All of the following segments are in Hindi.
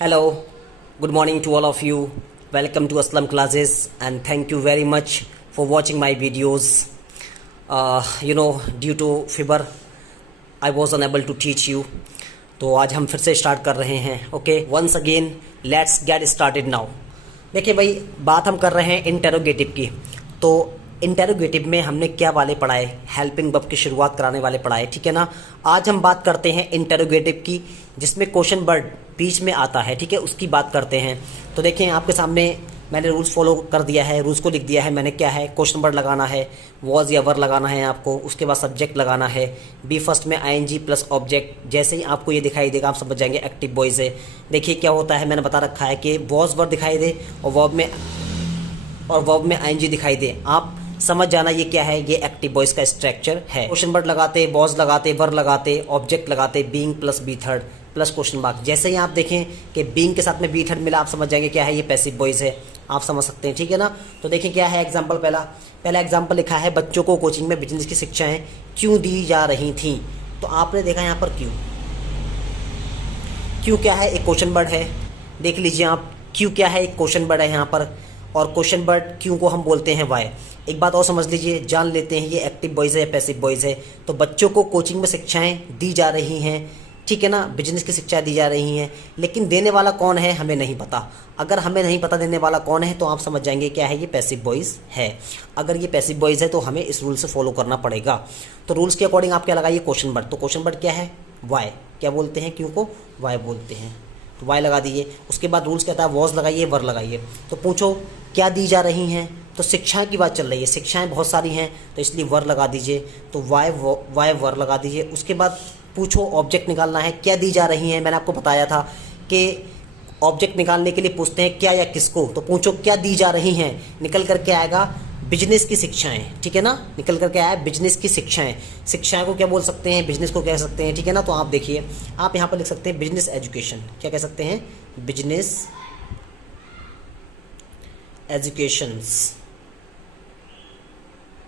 Hello, good morning to all of you. Welcome to Aslam classes and thank you very much for watching my videos. Due to fever, I was unable to teach you. तो आज हम फिर से स्टार्ट कर रहे हैं. Okay, once again let's get started now. देखिए भाई, बात हम कर रहे हैं इंटेरोगेटिव की. तो इंटेरोगेटिव में हमने क्या वाले पढ़ाए? हेल्पिंग वर्ब की शुरुआत कराने वाले पढ़ाए, ठीक है ना. आज हम बात करते हैं इंटेरोगेटिव की, जिसमें क्वेश्चन वर्ड बीच में आता है, ठीक है, उसकी बात करते हैं. तो देखें, आपके सामने मैंने रूल्स फॉलो कर दिया है, रूल्स को लिख दिया है मैंने. क्या है? क्वेश्चन वर्ड लगाना है, वॉज या वर लगाना है आपको, उसके बाद सब्जेक्ट लगाना है, बी फर्स्ट में आईएनजी प्लस ऑब्जेक्ट. जैसे ही आपको ये दिखाई देगा आप समझ जाएंगे एक्टिव वॉइस है. देखिए क्या होता है, मैंने बता रखा है कि वॉज वर्ड दिखाई दे और वर्ब में आईएनजी दिखाई दे, आप समझ जाना ये क्या है, ये एक्टिव वॉइस का स्ट्रक्चर है. क्वेश्चन वर्ड लगाते, वॉज लगाते, वर लगाते, ऑब्जेक्ट लगाते, being plus B third plus question mark. जैसे ही आप देखें कि बीइंग के साथ में बी थर्ड मिला, आप समझ जाएंगे क्या है, ये पैसिव वॉइस है. आप समझ सकते हैं, ठीक है ना. तो देखिए क्या है एग्जाम्पल. पहला एग्जाम्पल लिखा है, बच्चों को कोचिंग में बिजनेस की शिक्षाएं क्यों दी जा रही थी. तो आपने देखा यहाँ पर क्यों क्या है, एक क्वेश्चन वर्ड है. देख लीजिए आप, क्यों क्या है, एक क्वेश्चन वर्ड है यहाँ पर. और क्वेश्चन वर्ड क्यों को हम बोलते हैं वाई. एक बात और समझ लीजिए, जान लेते हैं ये एक्टिव वॉइस है या पैसिव वॉइस है. तो बच्चों को कोचिंग में शिक्षाएं दी जा रही हैं, ठीक है ना, बिजनेस की शिक्षा दी जा रही हैं. लेकिन देने वाला कौन है हमें नहीं पता. अगर हमें नहीं पता देने वाला कौन है तो आप समझ जाएंगे क्या है, ये पैसिव वॉइस है. अगर ये पैसिव वॉइस है तो हमें इस रूल से फॉलो करना पड़ेगा. तो रूल्स के अकॉर्डिंग आप क्या लगाइए, क्वेश्चन वर्ड. तो क्वेश्चन वर्ड क्या है, वाई. क्या बोलते हैं, क्यों को वाई बोलते हैं, तो वाई लगा दीजिए. उसके बाद रूल्स कहता है वॉज लगाइए, वर लगाइए. तो पूछो क्या दी जा रही हैं, तो शिक्षा की बात चल रही है, शिक्षाएं बहुत सारी हैं तो इसलिए वर लगा दीजिए. तो वाई वर लगा दीजिए. उसके बाद पूछो ऑब्जेक्ट निकालना है, क्या दी जा रही हैं. मैंने आपको बताया था कि ऑब्जेक्ट निकालने के लिए पूछते हैं क्या या किसको. तो पूछो क्या दी जा रही हैं, निकल करके आएगा बिजनेस की शिक्षाएं, ठीक है ना. निकल करके आया बिजनेस की शिक्षाएं. शिक्षाएं को क्या बोल सकते हैं, बिजनेस को कह सकते हैं, ठीक है ना. तो आप देखिए, आप यहाँ पर लिख सकते हैं बिजनेस एजुकेशन. क्या कह सकते हैं, बिजनेस एजुकेशंस,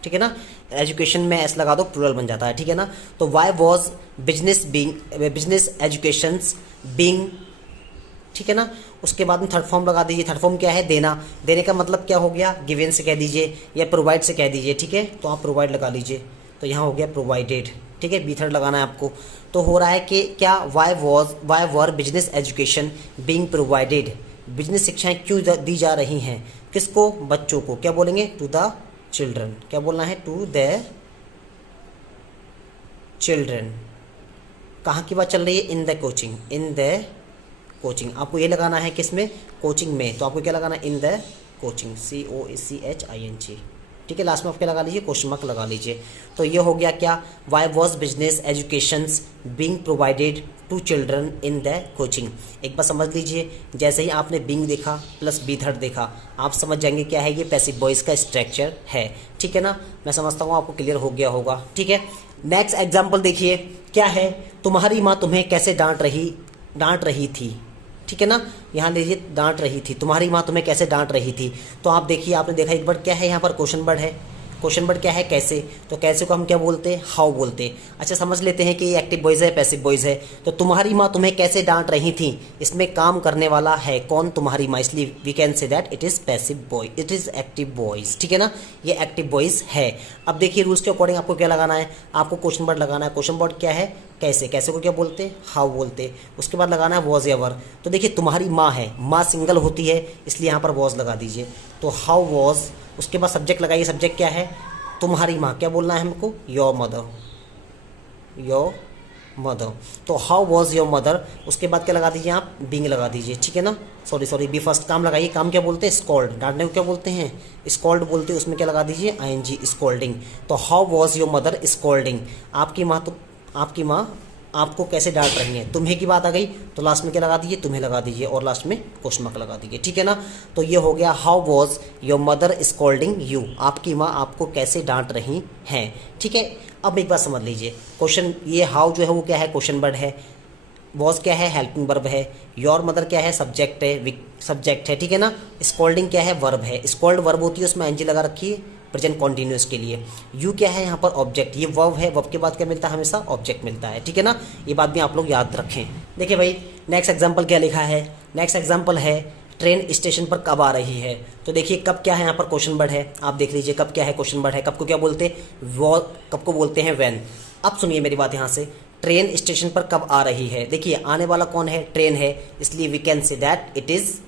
ठीक है ना. एजुकेशन में एस लगा दो, प्लूरल बन जाता है, ठीक है ना. तो why was business educations being, ठीक है ना. उसके बाद में थर्ड फॉर्म लगा दीजिए. थर्ड फॉर्म क्या है, देना. देने का मतलब क्या हो गया, गिवन से कह दीजिए या प्रोवाइड से कह दीजिए, ठीक है. तो आप प्रोवाइड लगा लीजिए. तो यहाँ हो गया प्रोवाइडेड, ठीक है. बी थर्ड लगाना है आपको. तो हो रहा है कि क्या why were business education being provided, business शिक्षाएं क्यों दी जा रही हैं, किसको, बच्चों को. क्या बोलेंगे, टू द चिल्ड्रन. क्या बोलना है, टू द चिल्ड्रन. कहाँ की बात चल रही है, इन the coaching. In the coaching आपको ये लगाना है, किसमें, कोचिंग में. तो आपको क्या लगाना है, इन द कोचिंग, COCHING, ठीक है. लास्ट में आप क्या लगा लीजिए, क्वेश्चन मार्क लगा लीजिए. तो ये हो गया क्या, why was business educations being provided to children in the coaching. एक बार समझ लीजिए, जैसे ही आपने बीइंग देखा प्लस बी थर्ड देखा, आप समझ जाएंगे क्या है, ये पैसिव वॉइस का स्ट्रक्चर है, ठीक है ना. मैं समझता हूँ आपको क्लियर हो गया होगा, ठीक है. नेक्स्ट एग्जाम्पल देखिए क्या है, तुम्हारी माँ तुम्हें कैसे डांट रही थी, ठीक है ना. यहाँ लीजिए, डांट रही थी, तुम्हारी माँ तुम्हें कैसे डांट रही थी. तो आप देखिए, आपने देखा एक वर्ड क्या है यहाँ पर, क्वेश्चन वर्ड है. क्वेश्चन वर्ड क्या है, कैसे. तो कैसे को हम क्या बोलते हैं, हाउ बोलते हैं. अच्छा, समझ लेते हैं कि ये एक्टिव वॉइस है पैसिव वॉइस है. तो तुम्हारी माँ तुम्हें कैसे डांट रही थी, इसमें काम करने वाला है कौन, तुम्हारी माँ, इसलिए we can say that it is passive voice, it is active voice, ठीक है ना. ये एक्टिव वॉइस है. अब देखिए रूल्स के अकॉर्डिंग आपको क्या लगाना है, आपको क्वेश्चन वर्ड लगाना है. क्वेश्चन वर्ड क्या है, कैसे. कैसे को क्या बोलते हैं, हाउ बोलते हैं. उसके बाद लगाना है वॉज या वर. तो देखिए तुम्हारी माँ है, माँ सिंगल होती है इसलिए यहाँ पर वॉज लगा दीजिए. तो हाउ वॉज. उसके बाद सब्जेक्ट लगाइए. सब्जेक्ट क्या है, तुम्हारी माँ. क्या बोलना है हमको, योर मदर. तो हाउ वॉज योर मदर. उसके बाद क्या लगा दीजिए आप, बीइंग लगा दीजिए, ठीक है ना. Sorry be first. काम लगाइए. काम क्या बोलते हैं, स्कॉल्ड. डांटने को क्या बोलते हैं, स्कॉल्ड बोलते हैं. उसमें क्या लगा दीजिए, ING, स्कॉल्डिंग. तो how was your mother scolding. आपकी माँ आपको कैसे डांट रही है. तुम्हें की बात आ गई तो लास्ट में क्या लगा दीजिए, तुम्हें लगा दीजिए और लास्ट में क्वेश्चन मार्क लगा दीजिए, ठीक है ना. तो ये हो गया, how was your mother scolding you. आपकी माँ आपको कैसे डांट रही हैं, ठीक है. अब एक बात समझ लीजिए, क्वेश्चन ये हाउ जो है वो क्या है, क्वेश्चन वर्ड है. वॉज क्या है, हेल्पिंग वर्ब है. योर मदर क्या है, सब्जेक्ट है, ठीक है ना. स्कॉल्डिंग क्या है, वर्ब है. स्कॉल्ड वर्ब होती है, उसमें ING लगा रखिए प्रेजेंट कॉन्टिन्यूस के लिए. यू क्या है यहाँ पर, ऑब्जेक्ट. ये वर्ब है, वर्ब के बाद क्या मिलता है, हमेशा ऑब्जेक्ट मिलता है, ठीक है ना. ये बात भी आप लोग याद रखें. देखिए भाई, नेक्स्ट एग्जाम्पल क्या लिखा है, नेक्स्ट एग्जाम्पल है ट्रेन स्टेशन पर कब आ रही है। तो देखिए कब क्या है यहाँ पर क्वेश्चन वर्ड है, आप देख लीजिए कब क्या है क्वेश्चन वर्ड है। कब को क्या बोलते हैं, वो कब को बोलते हैं व्हेन। अब सुनिए मेरी बात यहाँ से, ट्रेन स्टेशन पर कब आ रही है। देखिए आने वाला कौन है, ट्रेन है, इसलिए we can say that it is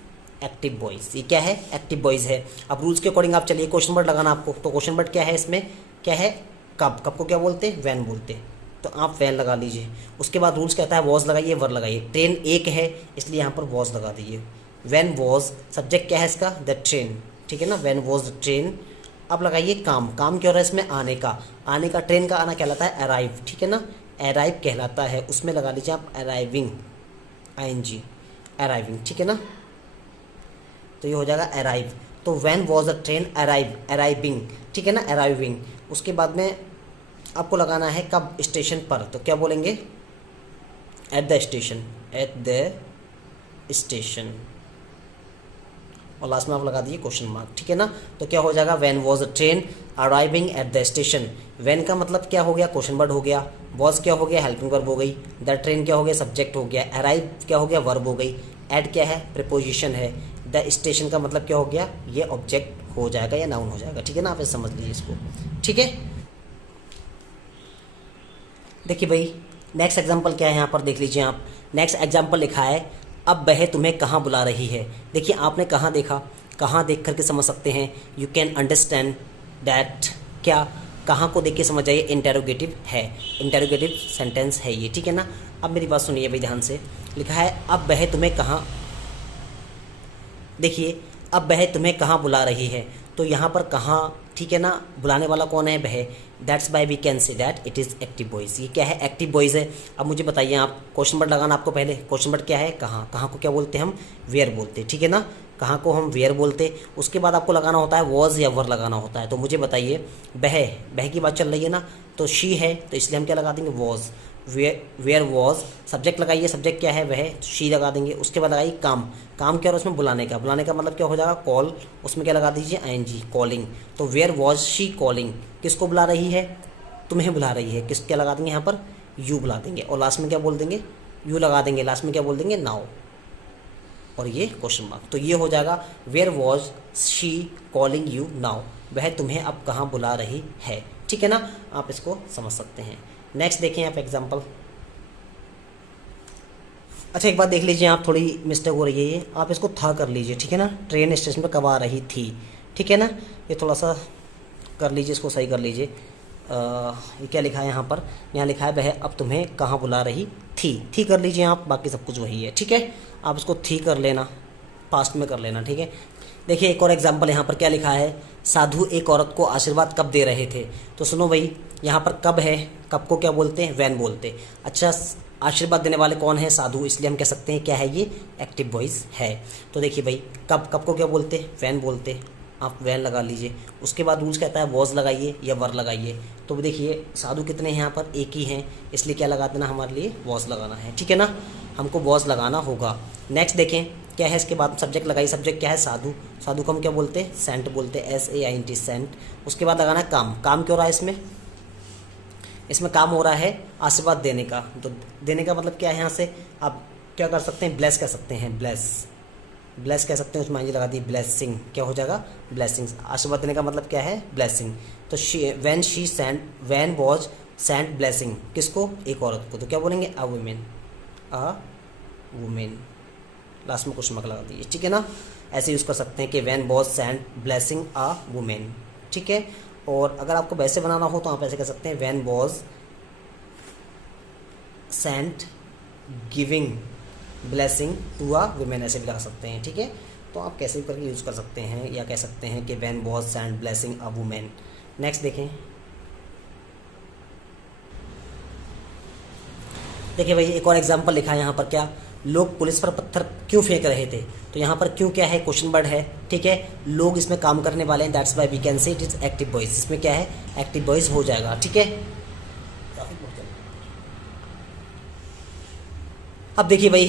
active voice. ये क्या है, एक्टिव वॉइस है। अब रूल्स के अकॉर्डिंग आप चलिए क्वेश्चन वर्ड लगाना आपको। तो क्वेश्चन वर्ड क्या है इसमें, क्या है, कब। कब को क्या बोलते हैं, व्हेन बोलते हैं, तो आप व्हेन लगा लीजिए। उसके बाद रूल्स कहता है वॉज लगाइए, वर लगाइए। ट्रेन एक है इसलिए यहाँ पर वॉज लगा दीजिए। व्हेन वॉज, सब्जेक्ट क्या है इसका, द ट्रेन, ठीक है ना, व्हेन वॉज द ट्रेन। अब लगाइए काम। काम क्या हो रहा है इसमें, आने का। आने का, ट्रेन का आना कहलाता है अराइव, ठीक है ना, अराइव कहलाता है। उसमें लगा लीजिए आप अराइविंग, ING, अराइविंग, ठीक है ना। तो ये हो जाएगा अराइव। तो when was the train arrive, arriving, ठीक है ना, अराइविंग। उसके बाद में आपको लगाना है कब, स्टेशन पर। तो क्या बोलेंगे, at the station, at the station. और लास्ट में आप लगा दीजिए क्वेश्चन मार्क, ठीक है ना। तो क्या हो जाएगा, when was the train arriving at the station. When का मतलब क्या हो गया, क्वेश्चन वर्ड हो गया। वॉज क्या हो गया, हेल्पिंग वर्ब हो गई। द ट्रेन क्या हो गया, सब्जेक्ट हो गया। अराइव क्या हो गया, वर्ब हो गई। एट क्या है, प्रीपोजिशन है। द स्टेशन का मतलब क्या हो गया, ये ऑब्जेक्ट हो जाएगा या नाउन हो जाएगा, ठीक है ना। आप ऐसे समझ लीजिए इसको, ठीक है। देखिए भाई नेक्स्ट एग्जाम्पल क्या है यहाँ पर देख लीजिए आप। नेक्स्ट एग्जाम्पल लिखा है, अब वह तुम्हें कहाँ बुला रही है। देखिए आपने कहाँ देखा, कहाँ देख करके समझ सकते हैं, यू कैन अंडरस्टैंड दैट, क्या, कहाँ को देख के समझ जाइए, इंटेरोगेटिव है, इंटेरोगेटिव सेंटेंस है ये, ठीक है ना। अब मेरी बात सुनिए भाई ध्यान से, लिखा है अब वह तुम्हें कहाँ, देखिए अब वह तुम्हें कहाँ बुला रही है। तो यहाँ पर कहाँ, ठीक है ना, बुलाने वाला कौन है, वह। That's why we can say that it is active voice. ये क्या है, एक्टिव वॉइस है। अब मुझे बताइए आप, क्वेश्चन वर्ड लगाना आपको पहले। क्वेश्चन वर्ड क्या है, कहाँ। कहाँ को क्या बोलते हैं हम, वेयर बोलते हैं, ठीक है ना। कहाँ को हम वेयर बोलते। उसके बाद आपको लगाना होता है वॉज या वर लगाना होता है। तो मुझे बताइए, वह की बात चल रही है ना, तो शी है, तो इसलिए हम क्या लगा देंगे, वॉज। वेयर वॉज, सब्जेक्ट लगाइए, सब्जेक्ट क्या है, वह, शी लगा देंगे। उसके बाद लगाइए काम। काम क्या हो रहा है उसमें, बुलाने का। बुलाने का मतलब क्या हो जाएगा, कॉल। उसमें क्या लगा दीजिए, ING, कॉलिंग। तो वेयर वॉज शी कॉलिंग, किसको बुला रही है, तुम्हें बुला रही है। किस क्या लगा देंगे यहाँ पर, यू बुला देंगे। और लास्ट में क्या बोल देंगे, यू लगा देंगे। लास्ट में क्या बोल देंगे, नाउ, और ये क्वेश्चन मार्क। तो ये हो जाएगा, where was she calling you now, वह तुम्हें अब कहाँ बुला रही है, ठीक है ना। आप इसको समझ सकते हैं। नेक्स्ट देखें आप एग्जाम्पल। अच्छा एक बात देख लीजिए आप, थोड़ी मिस्टेक हो रही है ये, आप इसको था कर लीजिए, ठीक है ना। ट्रेन स्टेशन पर कब आ रही थी, ठीक है ना। ये थोड़ा सा कर लीजिए, इसको सही कर लीजिए। ये क्या लिखा है यहाँ पर, यहाँ लिखा है वह अब तुम्हें कहाँ बुला रही थी कर लीजिए आप, बाकी सब कुछ वही है, ठीक है। आप इसको थी कर लेना, पास्ट में कर लेना, ठीक है। देखिए एक और एग्जाम्पल यहाँ पर क्या लिखा है, साधु एक औरत को आशीर्वाद कब दे रहे थे। तो सुनो भाई, यहाँ पर कब है, कब को क्या बोलते हैं, वैन बोलते हैं। अच्छा आशीर्वाद देने वाले कौन है, साधु, इसलिए हम कह सकते हैं क्या है, ये एक्टिव वॉइस है। तो देखिए भाई कब को क्या बोलते हैं, वैन बोलते हैं, आप वैन लगा लीजिए। उसके बाद रूल्स कहता है वॉज लगाइए या वर लगाइए। तो देखिए साधु कितने हैं यहाँ पर, एक ही हैं, इसलिए क्या लगा देना, हमारे लिए वॉज लगाना है, ठीक है ना। हमको वॉज लगाना होगा। नेक्स्ट देखें क्या है, इसके बाद सब्जेक्ट लगाइए। सब्जेक्ट क्या है, साधु। साधु को हम क्या बोलते हैं, सेंट बोलते हैं, SAINT, सेंट। उसके बाद लगाना काम। काम क्यों हो रहा है इसमें काम हो रहा है आशीर्वाद देने का। तो देने का मतलब क्या है, यहाँ से आप क्या कर सकते हैं, ब्लेस कह सकते हैं, ब्लेस कह सकते हैं। उसमें लगा दी ब्लेसिंग, क्या हो जाएगा, ब्लेसिंग्स। आशीर्वाद देने का मतलब क्या है, ब्लेसिंग। तो वैन वॉज सेंट ब्लेसिंग, किसको, एक औरत को। तो क्या बोलेंगे, अ वुमेन। लास्ट में क्वेश्चन मार्क लगा दीजिए, ठीक है ना। ऐसे यूज़ कर सकते हैं कि van was Saint blessing a women, ठीक है। और अगर आपको वैसे बनाना हो तो आप ऐसे कह सकते हैं, when was saint giving blessing to a women, ऐसे भी लगा सकते हैं, ठीक है। तो आप कैसे भी करके यूज़ कर सकते हैं, या कह सकते हैं कि van was Saint blessing a women. Next देखें, देखिए भाई एक और एग्जांपल लिखा है यहाँ पर, क्या, लोग पुलिस पर पत्थर क्यों फेंक रहे थे। तो यहाँ पर क्यों क्या है, क्वेश्चन वर्ड है, ठीक है। लोग इसमें काम करने वाले हैं, that's why we can say it is active voice. इसमें क्या है, एक्टिव वॉइस हो जाएगा, ठीक है। अब देखिए भाई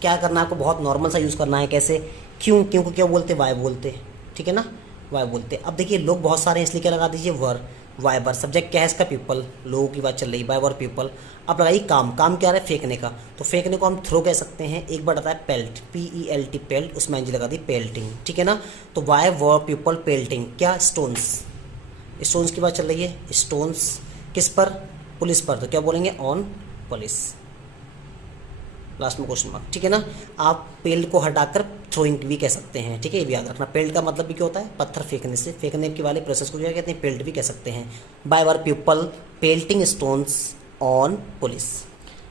क्या करना है आपको, बहुत नॉर्मल सा यूज़ करना है। कैसे, क्यों को क्या बोलते, वाई बोलते, ठीक है ना, वाई बोलते। अब देखिए लोग बहुत सारे हैं इसलिए क्या लगा दीजिए, वर। वाई वर, सब्जेक्ट क्या है इसका पीपल, लोगों की बात चल रही, वाई वर पीपल। अब लगाइए काम, काम क्या आ रहा है फेंकने का, तो फेंकने को हम थ्रो कह सकते हैं। एक बार आता है पेल्ट, PELT पेल्ट, उसमें एनजी लगा दी पेल्टिंग, ठीक है ना। तो वाई वर पीपल पेल्टिंग, क्या स्टोन्स, स्टोन्स की बात चल रही है, स्टोन्स किस पर, पुलिस पर, तो क्या बोलेंगे ऑन पुलिस, लास्ट में क्वेश्चन मार्क, ठीक है ना। आप पेल्ट को हटाकर थ्रोइंग भी कह सकते हैं, ठीक है, ये भी याद रखना। पेल्ट का मतलब भी क्या होता है, पत्थर फेंकने से, फेंकने के वाले प्रोसेस को क्या कहते हैं, पेल्ट भी कह सकते हैं। Why were people pelting stones on police.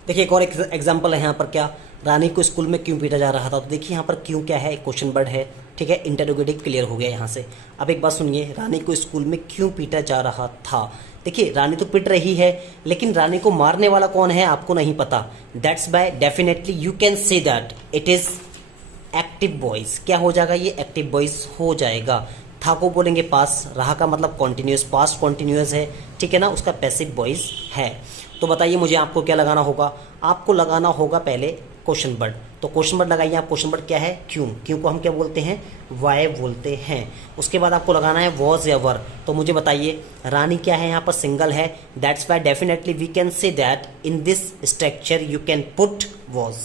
देखिए एक और एग्जाम्पल है यहाँ पर, क्या, रानी को स्कूल में क्यों पीटा जा रहा था, तो देखिए यहाँ पर क्यों क्या है, एक क्वेश्चन वर्ड है, ठीक है, इंटरोगेटिव क्लियर हो गया यहाँ से। अब एक बात सुनिए, रानी को स्कूल में क्यों पीटा जा रहा था। देखिए रानी तो पिट रही है, लेकिन रानी को मारने वाला कौन है आपको नहीं पता, that's why definitely you can say that it is active voice. क्या हो जाएगा, ये एक्टिव वॉइस हो जाएगा। था को बोलेंगे पास, रहा का मतलब कॉन्टिन्यूस, पास्ट कॉन्टिन्यूस है, ठीक है ना, उसका पैसिव वॉइस है। तो बताइए मुझे आपको क्या लगाना होगा, आपको लगाना होगा पहले क्वेश्चन वर्ड। तो क्वेश्चन वर्ड लगाइए आप, क्वेश्चन वर्ड क्या है, क्यों, क्यों को हम क्या बोलते हैं, वाई बोलते हैं। उसके बाद आपको लगाना है वॉज या वर। तो मुझे बताइए रानी क्या है, यहाँ पर सिंगल है, that's why definitely we can say that in this structure you can put was,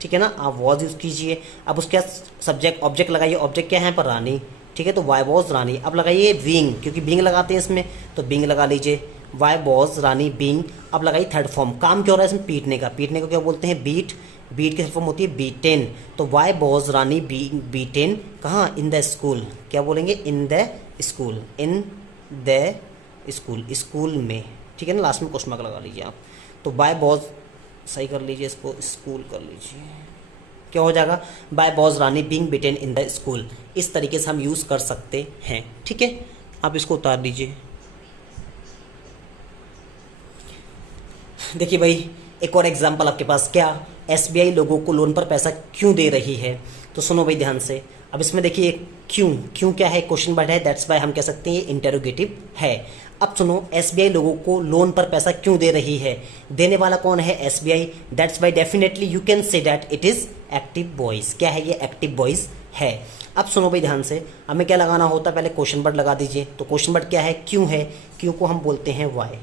ठीक है ना, आप वॉज यूज कीजिए। अब उसके बाद सब्जेक्ट ऑब्जेक्ट लगाइए, ऑब्जेक्ट क्या है यहाँ पर, रानी, ठीक है, तो वाई वॉज रानी। अब लगाइए बीइंग, क्योंकि बीइंग लगाते हैं इसमें, तो बीइंग लगा लीजिए, वाई वॉज रानी बीइंग। अब लगाइए थर्ड फॉर्म, काम क्या हो रहा है इसमें, पीटने का, पीटने को क्या बोलते हैं, बीट, बीट की फॉर्म होती है बीटेन। तो why was Rani being beaten, कहाँ, इन द स्कूल, क्या बोलेंगे, इन the school, in the school, school में, ठीक है ना, लास्ट में क्वेश्चन मार्क लगा लीजिए आप। तो वाई वॉज, सही कर लीजिए इसको, स्कूल कर लीजिए, क्या हो जाएगा, why was Rani being beaten in the school. इस तरीके से हम यूज़ कर सकते हैं, ठीक है। आप इसको उतार लीजिए। देखिए भाई एक और एग्जांपल आपके पास, क्या, SBI लोगों को लोन पर पैसा क्यों दे रही है। तो सुनो भाई ध्यान से। अब इसमें देखिए क्यों, क्यों क्या है, क्वेश्चन वर्ड है, दैट्स वाई हम कह सकते हैं इंटरोगेटिव है। अब सुनो, SBI लोगों को लोन पर पैसा क्यों दे रही है, देने वाला कौन है, SBI, that's why definitely you can say that it is active voice. क्या है ये, एक्टिव वॉइस है। अब सुनो भाई ध्यान से, हमें क्या लगाना होता है, पहले क्वेश्चन वर्ड लगा दीजिए। तो क्वेश्चन वर्ड क्या है, क्यों है, क्यों को हम बोलते हैं वाई,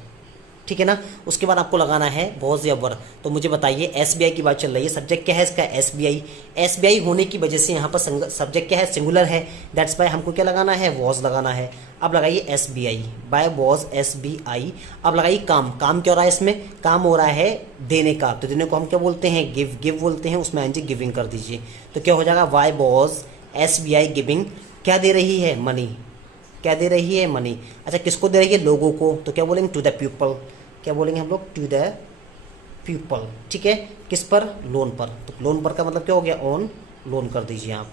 ठीक है ना। उसके बाद आपको लगाना है वॉज या वर। तो मुझे बताइए SBI की बात चल रही है, सब्जेक्ट क्या है इसका, SBI, SBI होने की वजह से यहाँ पर सब्जेक्ट क्या है, सिंगुलर है, दैट्स बाय हमको क्या लगाना है, वॉज लगाना है। अब लगाइए SBI, बाय वॉज SBI। अब लगाइए काम, काम क्या हो रहा है इसमें, काम हो रहा है देने का, तो देने को हम क्या बोलते हैं, गिव, गिव बोलते हैं, उसमें एनजी गिविंग कर दीजिए। तो क्या हो जाएगा, वाई वॉज SBI गिविंग, क्या दे रही है, मनी, क्या दे रही है, मनी। अच्छा किसको दे रही है, लोगों को, तो क्या बोलेंगे, टू द पीपल, क्या बोलेंगे हम लोग, टू द पीपल, ठीक है, किस पर, लोन पर। तो लोन पर का मतलब क्या हो गया, ऑन लोन कर दीजिए आप,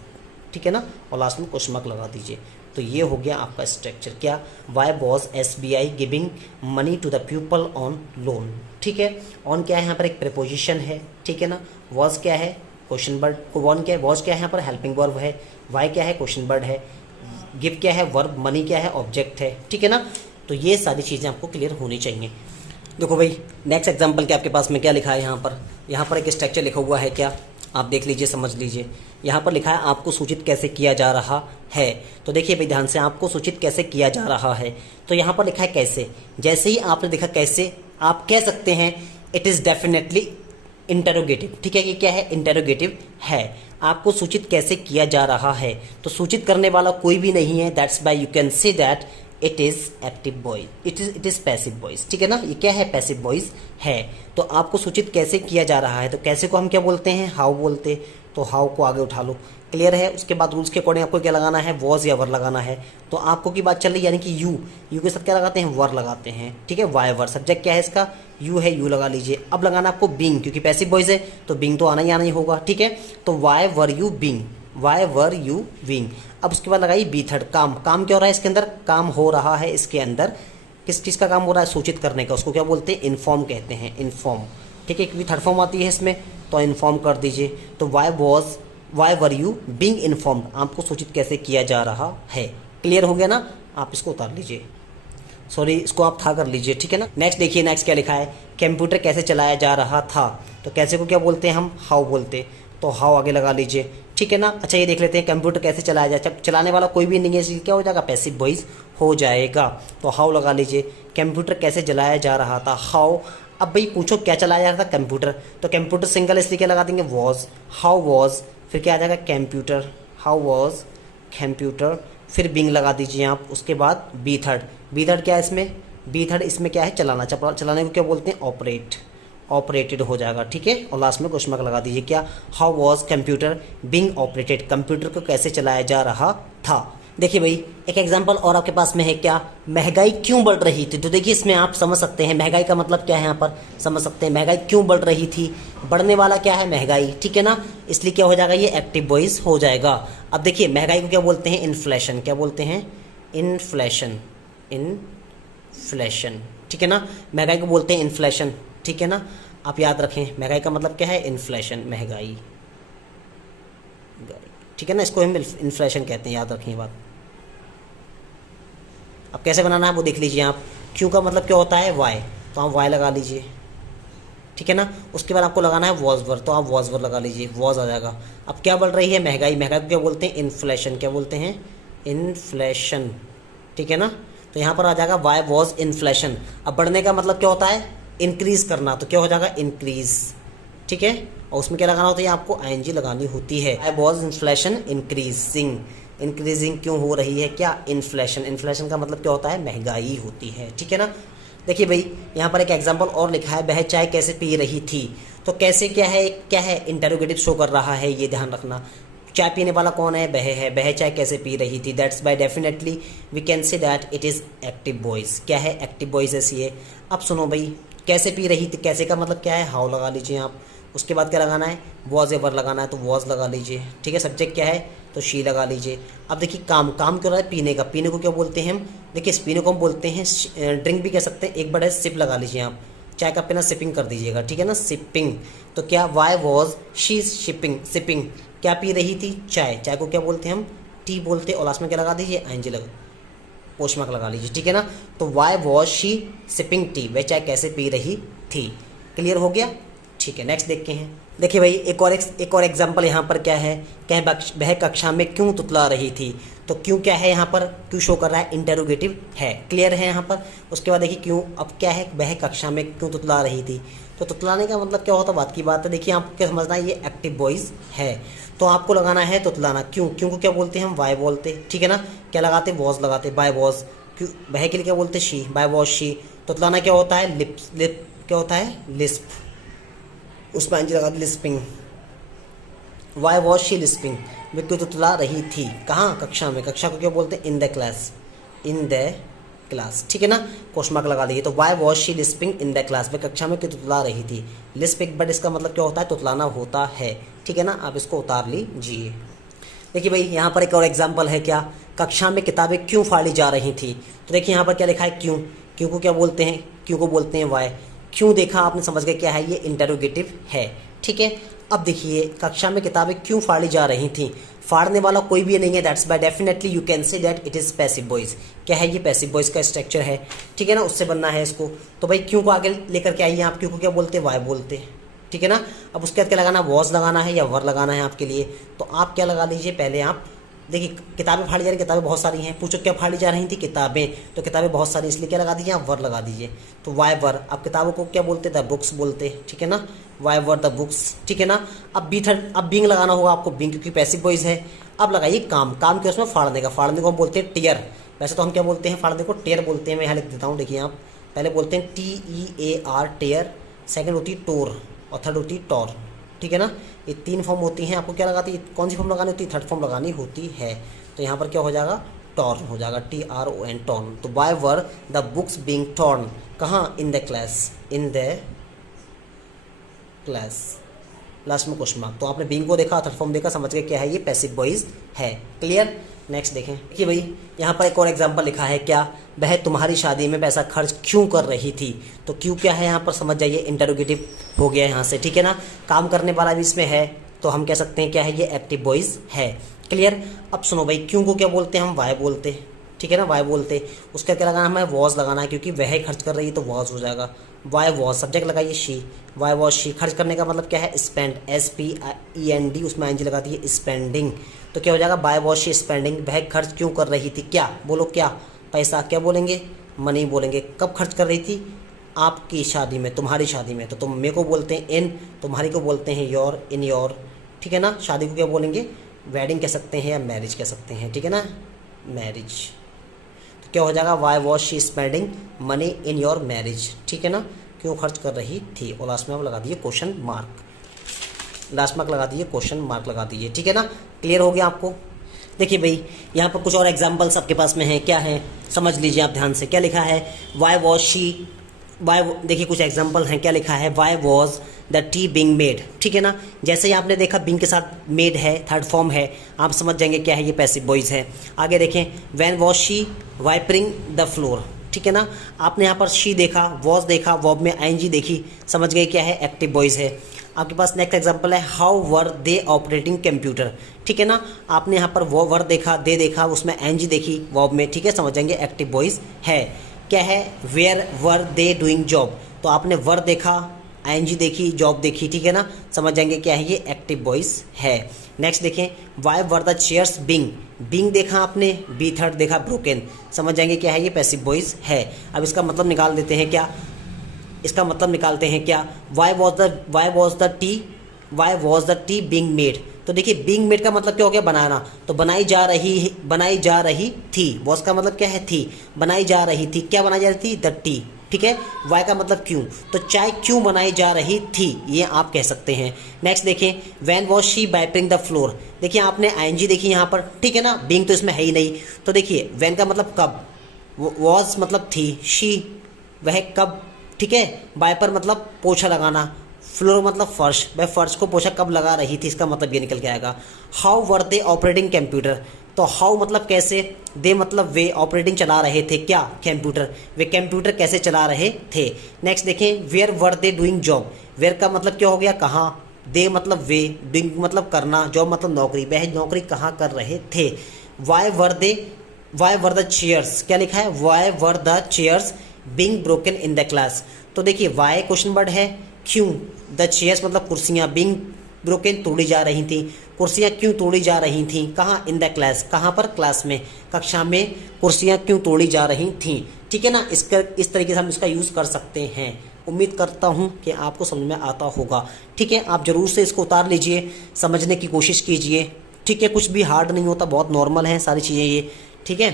ठीक है ना, और लास्ट में क्वेश्चन मार्क लगा दीजिए। तो ये हो गया आपका स्ट्रक्चर, क्या, why was SBI giving money to the people on loan, ठीक है। ऑन क्या है यहाँ पर, एक प्रीपोजिशन है, ठीक है ना। वॉज क्या है, क्वेश्चन वर्ड, वन क्या है, वॉज क्या है यहाँ पर, हेल्पिंग वर्ब है। वाई क्या है, क्वेश्चन वर्ड है। गिव क्या है, वर्ब। मनी क्या है, ऑब्जेक्ट है, ठीक है ना। तो ये सारी चीज़ें आपको क्लियर होनी चाहिए। देखो भाई नेक्स्ट एग्जांपल के आपके पास में क्या लिखा है, यहाँ पर एक स्ट्रक्चर लिखा हुआ है, क्या, आप देख लीजिए, समझ लीजिए। यहाँ पर लिखा है आपको सूचित कैसे किया जा रहा है। तो देखिए भाई ध्यान से, आपको सूचित कैसे किया जा रहा है, तो यहाँ पर लिखा है कैसे। जैसे ही आपने देखा कैसे, आप कह सकते हैं इट इज़ डेफिनेटली इंटरोगेटिव, ठीक है, ये क्या है, इंटरोगेटिव है। आपको सूचित कैसे किया जा रहा है, तो सूचित करने वाला कोई भी नहीं है, that's why you can say that it is active voice, it is passive voice, ठीक है ना, ये क्या है, पैसिव वॉइस है। तो आपको सूचित कैसे किया जा रहा है, तो कैसे को हम क्या बोलते हैं, हाउ बोलते, तो हाउ को आगे उठा लो, क्लियर है। उसके बाद रूल्स के अकॉर्डिंग आपको क्या लगाना है, वॉज या वर लगाना है। तो आपको की बात चल रही है, यानी कि यू के साथ क्या लगाते हैं, वर लगाते हैं, ठीक है, वाई वर। सब्जेक्ट क्या है इसका, यू है, यू लगा लीजिए। अब लगाना आपको बीइंग, क्योंकि पैसिव वॉइस है तो बीइंग तो आना ही होगा, ठीक है। तो why were you being, why were you being. अब उसके बाद लगाइए बी थर्ड, काम, काम क्या हो रहा है इसके अंदर, काम हो रहा है इसके अंदर, किस चीज़ का काम हो रहा है, सूचित करने का, उसको क्या बोलते हैं, इन्फॉर्म कहते हैं, इन्फॉर्म, ठीक है। क्योंकि थर्ड फॉर्म आती है इसमें, तो इन्फॉर्म कर दीजिए। तो why were you being informed, आपको सूचित कैसे किया जा रहा है, क्लियर हो गया ना। आप इसको उतार लीजिए, सॉरी इसको आप था कर लीजिए, ठीक है ना। नेक्स्ट देखिए, नेक्स्ट क्या लिखा है, कंप्यूटर कैसे चलाया जा रहा था। तो कैसे को क्या बोलते हैं हम, हाउ बोलते। तो हाउ आगे लगा लीजिए, ठीक है ना। अच्छा ये देख लेते हैं कंप्यूटर कैसे चलाया जाए। जब चलाने वाला कोई भी नहीं है इसलिए क्या हो जाएगा, पैसिव वॉइस हो जाएगा। तो हाउ लगा लीजिए, कंप्यूटर कैसे चलाया जा रहा था, हाउ। अब भाई पूछो क्या चलाया जा रहा था, कंप्यूटर, तो कंप्यूटर सिंगल इसलिए क्या लगा देंगे, वॉज, हाउ वॉज, फिर क्या आ जाएगा कंप्यूटर, हाउ वॉज कंप्यूटर, फिर बिंग लगा दीजिए आप। उसके बाद बी थर्ड, बी थर्ड क्या है इसमें, बी थर्ड इसमें क्या है, चलाना, चलाने को क्या बोलते हैं, ऑपरेट, ऑपरेटेड हो जाएगा, ठीक है। और लास्ट में क्वेश्चन मार्क लगा दीजिए, क्या, how was computer being operated, computer को कैसे चलाया जा रहा था। देखिए भाई एक एग्जांपल और आपके पास में है, क्या, महंगाई क्यों बढ़ रही थी। तो देखिए इसमें आप समझ सकते हैं महंगाई का मतलब क्या है, यहाँ पर समझ सकते हैं महंगाई क्यों बढ़ रही थी, बढ़ने वाला क्या है, महंगाई, ठीक है ना। इसलिए क्या हो जाएगा, ये एक्टिव वॉइस हो जाएगा। अब देखिए महंगाई को क्या बोलते हैं, इन्फ्लेशन, क्या बोलते हैं, इन्फ्लेशन, इन्फ्लेशन, ठीक है ना। महंगाई को बोलते हैं इन्फ्लेशन, ठीक है ना। आप याद रखें महंगाई का मतलब क्या है, इन्फ्लेशन, महंगाई, ठीक है ना, इसको हम इन्फ्लेशन कहते हैं, याद रखें ये बात। अब कैसे बनाना है वो देख लीजिए आप। क्यों का मतलब क्या होता है, वाई, तो आप वाई लगा लीजिए, ठीक है ना। उसके बाद आपको लगाना है वॉज वर, तो आप वॉज वर लगा लीजिए, वॉज आ जाएगा। अब क्या बढ़ रही है, महंगाई, महंगाई को क्या बोलते हैं, इन्फ्लेशन, क्या बोलते हैं, इन्फ्लेशन, ठीक है ना। तो यहाँ पर आ जाएगा वाई वॉज इन्फ्लेशन। अब बढ़ने का मतलब क्या होता है, इंक्रीज करना, तो क्या हो जाएगा, इंक्रीज, ठीक है। और उसमें क्या लगाना होता है, आपको आईएनजी लगानी होती है। I was inflation increasing, increasing क्यों हो रही है, क्या, इन्फ्लेशन, इन्फ्लेशन का मतलब क्या होता है, महंगाई होती है, ठीक है ना। देखिए भाई यहाँ पर एक एग्जांपल और लिखा है, वह चाय कैसे पी रही थी। तो कैसे क्या है, इंटरोगेटिव शो कर रहा है, ये ध्यान रखना। चाय पीने वाला कौन है, वह है, वह चाय कैसे पी रही थी, that's why definitely we can say that it is active voice, क्या है, एक्टिव वॉइस है ये। अब सुनो भाई कैसे पी रही थी, कैसे का मतलब क्या है, हाउ लगा लीजिए आप। उसके बाद क्या लगाना है, वॉज एवर लगाना है, तो वॉज लगा लीजिए, ठीक है। सब्जेक्ट क्या है, तो शी लगा लीजिए। अब देखिए काम, काम क्यों रहा है, पीने का, पीने को क्या बोलते हैं हम, देखिए इस पीने को हम बोलते हैं ड्रिंक भी कह सकते हैं। एक बड़ा सिप लगा लीजिए आप, चाय का पीना सिपिंग कर दीजिएगा, ठीक है ना, सिपिंग। तो क्या, why was she shipping, sipping, क्या पी रही थी, चाय, चाय को क्या बोलते हैं हम, टी बोलते हैं। और लास्ट में क्या लगा दीजिए, आईएनजी लगा, पोस्ट मार्क लगा लीजिए, ठीक है ना। तो why was she sipping T, वह चाय कैसे पी रही थी। क्लियर हो गया, ठीक है। नेक्स्ट देखते हैं। देखिए भाई एक और एग्जांपल यहाँ पर क्या है, क्या है, वह कक्षा में क्यों तुतला रही थी। तो क्यों क्या है यहाँ पर, क्यों शो कर रहा है, इंटरोगेटिव है, क्लियर है यहाँ पर। उसके बाद देखिए क्यों, अब क्या है, वह कक्षा में क्यों तुतला रही थी। तो तुतलाने का मतलब क्या होता है, बात की बात है। देखिए आपको क्या समझना है, ये एक्टिव वॉइस है, तो आपको लगाना है तुतलाना। क्यों, क्यों को क्या बोलते हैं हम, वाई बोलते, ठीक है ना। क्या लगाते, वॉज लगाते, बाय वॉज। क्यों, वह के लिए क्या बोलते, शी, बाय वॉज शी। तुतलाना क्या होता है, लिप, लिप क्या होता है, लिस्प, उसमें आईएनजी लगा दी, lisping. Why was she lisping, वे क्यों तुतला रही थी, कहाँ, कक्षा में, कक्षा को क्या बोलते हैं, in the class, in the class, ठीक है ना। क्वेश्चन मार्क लगा दीजिए। तो why was she lisping in the class, वे कक्षा में क्यों तुतला रही थी। लिस्प एक बट इसका मतलब क्या होता है, तुतलाना होता है, ठीक है ना। आप इसको उतार लीजिए। देखिए भाई यहाँ पर एक और एग्जाम्पल है, क्या, कक्षा में किताबें क्यों फाड़ी जा रही थी। तो देखिए यहाँ पर क्या लिखा है, क्यों, क्यों को क्या बोलते हैं, क्यों को बोलते हैं वाई। क्यों देखा आपने, समझ गए क्या है, ये इंटरोगेटिव है, ठीक है। अब देखिए कक्षा में किताबें क्यों फाड़ी जा रही थी, फाड़ने वाला कोई भी नहीं है, that's why definitely you can say that it is passive voice. क्या है, ये पैसिव वॉइस का स्ट्रक्चर है, ठीक है ना, उससे बनना है इसको। तो भाई क्यों को आगे लेकर के आइए आप, क्यों को क्या बोलते हैं, वाई बोलते हैं, ठीक है ना। अब उसके बाद क्या लगाना, वॉज लगाना है या वर लगाना है आपके लिए। तो आप क्या लगा लीजिए, पहले आप देखिए किताबें फाड़ी जा रही, किताबें बहुत सारी हैं, पूछो क्या फाड़ी जा रही थी, किताबें, तो किताबें बहुत सारी, इसलिए क्या लगा दीजिए, आप वर लगा दीजिए। तो वाई वर, आप किताबों को क्या बोलते, द बुक्स बोलते, ठीक है ना, वाई वर द बुक्स, ठीक है ना। अब बी थर्ड, अब बिंग लगाना होगा आपको, बिंग क्योंकि पैसिव वॉइस है। अब लगाइए काम, काम के उसमें फाड़ने का, फाड़ने को हम बोलते हैं टेयर। वैसे तो हम क्या बोलते हैं, फाड़ने को टेयर बोलते हैं, मैं यहाँ लिख देता हूँ, देखिए आप पहले बोलते हैं TEAR टेयर, सेकेंड होती है टोर और थर्ड होती है टॉर, ठीक है ना। ये तीन फॉर्म होती हैं, आपको क्या लगाती है, कौन सी फॉर्म लगानी होती है, थर्ड फॉर्म लगानी होती है। तो यहाँ पर क्या हो जाएगा, टॉर्न हो जाएगा, TRON टॉर्न। तो why were the books being torn, कहाँ, in the class, in the class, last में क्वेश्चन मार्क। तो आपने बीइंग को देखा, थर्ड फॉर्म देखा, समझ गए क्या है, ये पैसिव वॉइस है, क्लियर। नेक्स्ट देखें। देखिए भाई यहाँ पर एक और एग्जांपल लिखा है, क्या, वह तुम्हारी शादी में पैसा खर्च क्यों कर रही थी। तो क्यों क्या है यहाँ पर, समझ जाइए, इंटरोगेटिव हो गया यहाँ से, ठीक है ना। काम करने वाला भी इसमें है, तो हम कह सकते हैं क्या है, ये एक्टिव वॉइस है, क्लियर। अब सुनो भाई क्यों को क्या बोलते हैं हम, वाई बोलते हैं, ठीक है ना, वाई बोलते। उसका क्या लगाना है, हमें वॉज लगाना है, क्योंकि वह ही खर्च कर रही है तो वॉज हो जाएगा। वाई वॉज, सब्जेक्ट लगाइए शी, वाई वॉज शी। खर्च करने का मतलब क्या है, स्पेंड, SPEND, उसमें ING लगा दिए, स्पेंडिंग। तो क्या हो जाएगा, वाई वॉज शी स्पेंडिंग, वह खर्च क्यों कर रही थी, क्या बोलो, क्या, पैसा, क्या बोलेंगे, मनी बोलेंगे। कब खर्च कर रही थी, आपकी शादी में, तुम्हारी शादी में। तो तुम मेरे को बोलते हैं इन, तुम्हारी को बोलते हैं योर, इन योर, ठीक है ना। शादी को क्या बोलेंगे, वेडिंग कह सकते हैं या मैरिज कह सकते हैं, ठीक है ना, मैरिज। तो क्या हो जाएगा, Y was she spending money in your marriage, ठीक है ना, क्यों खर्च कर रही थी। और लास्ट में आप लगा दिए क्वेश्चन मार्क, लास्ट मार्क लगा दिए, क्वेश्चन मार्क लगा दिए, ठीक है ना। क्लियर हो गया आपको। देखिए भाई, यहाँ पर कुछ और एग्जाम्पल्स आपके पास में हैं, क्या है समझ लीजिए आप ध्यान से। क्या लिखा है, वाई वॉज शी, वाई, देखिए कुछ एग्जाम्पल हैं, क्या लिखा है, why was the T being made, ठीक है ना। जैसे ही आपने देखा बिंग के साथ मेड है, थर्ड फॉर्म है, आप समझ जाएंगे क्या है, ये पैसिव वॉइस है। आगे देखें, when was she wiping the floor, ठीक है ना। आपने यहाँ पर शी देखा, वॉज देखा, वॉब में ING देखी, समझ गए क्या है, एक्टिव वॉइस है। आपके पास नेक्स्ट एग्जांपल है, how were they operating computer, ठीक है ना। आपने यहाँ पर वो वर देखा, दे देखा, उसमें ING देखी वॉब में, ठीक है, समझ जाएंगे एक्टिव वॉइस है। क्या है, where were they doing job, तो आपने वर देखा, ING देखी, जॉब देखी, ठीक है ना, समझ जाएंगे क्या है, ये एक्टिव वॉइस है। नेक्स्ट देखें, why were the chairs being, being देखा आपने, बी थर्ड देखा ब्रोकन, समझ जाएंगे क्या है, ये पैसिव वॉइस है। अब इसका मतलब निकाल देते हैं, क्या इसका मतलब निकालते हैं, क्या, why was the T being made. तो देखिए बिंग मेड का मतलब क्या हो गया, बनाना, तो बनाई जा रही थी। वॉज का मतलब क्या है, थी, बनाई जा रही थी, क्या बनाई जा रही थी, द टी, ठीक है। वाई का मतलब क्यों, तो चाय क्यों बनाई जा रही थी, ये आप कह सकते हैं। नेक्स्ट देखें, when was she wiping the floor, देखिए आपने ING देखी यहाँ पर, ठीक है ना, बिंग तो इसमें है ही नहीं। तो देखिए वैन का मतलब कब, वॉज मतलब थी, शी वह कब, ठीक है, वाइपर मतलब पोछा लगाना, फ्लोर मतलब फर्श, वह फर्श को पोछा कब लगा रही थी, इसका मतलब ये निकल के आएगा। How were they operating computer, तो हाउ मतलब कैसे, दे मतलब वे, ऑपरेटिंग चला रहे थे, क्या, कंप्यूटर, वे कंप्यूटर कैसे चला रहे थे। नेक्स्ट देखें, where were they doing job, where का मतलब क्या हो गया, कहाँ, दे मतलब वे, डूइंग मतलब करना, जॉब मतलब नौकरी, वह नौकरी कहाँ कर रहे थे। वाई वर द चेयर्स, क्या लिखा है, why were the chairs being broken in the class. तो देखिए वाई क्वेश्चन वर्ड है, क्यों, द चेयर्स मतलब कुर्सियाँ, बिंग ब्रोकन तोड़ी जा रही थी, कुर्सियाँ क्यों तोड़ी जा रही थी, कहाँ, इन द क्लास, कहाँ पर, क्लास में, कक्षा में कुर्सियाँ क्यों तोड़ी जा रही थी, ठीक है ना। इस तरीके से हम इसका यूज़ कर सकते हैं। उम्मीद करता हूँ कि आपको समझ में आता होगा, ठीक है। आप ज़रूर से इसको उतार लीजिए, समझने की कोशिश कीजिए, ठीक है। कुछ भी हार्ड नहीं होता, बहुत नॉर्मल है सारी चीज़ें ये, ठीक है।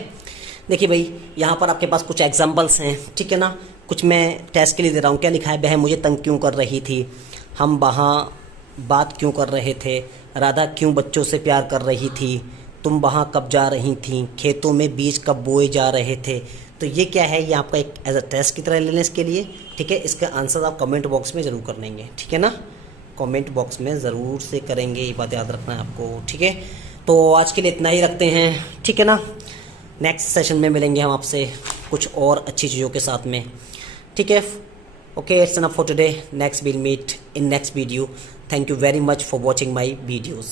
देखिए भाई, यहाँ पर आपके पास कुछ एग्जाम्पल्स हैं, ठीक है ना, कुछ मैं टेस्ट के लिए दे रहा हूँ। क्या लिखा है, वह मुझे तंग क्यों कर रही थी, हम वहाँ बात क्यों कर रहे थे, राधा क्यों बच्चों से प्यार कर रही थी, तुम वहाँ कब जा रही थी, खेतों में बीज कब बोए जा रहे थे। तो ये क्या है, ये आपका एक एज अ टेस्ट की तरह लेने इसके लिए, ठीक है। इसका आंसर आप कमेंट बॉक्स में ज़रूर कर लेंगे, ठीक है ना, कमेंट बॉक्स में ज़रूर से करेंगे, ये बात याद रखना है आपको, ठीक है। तो आज के लिए इतना ही रखते हैं, ठीक है ना। नेक्स्ट सेशन में मिलेंगे हम आपसे कुछ और अच्छी चीज़ों के साथ में, ठीक है। Okay, it's enough for today, next will meet in next video. Thank you very much for watching my videos.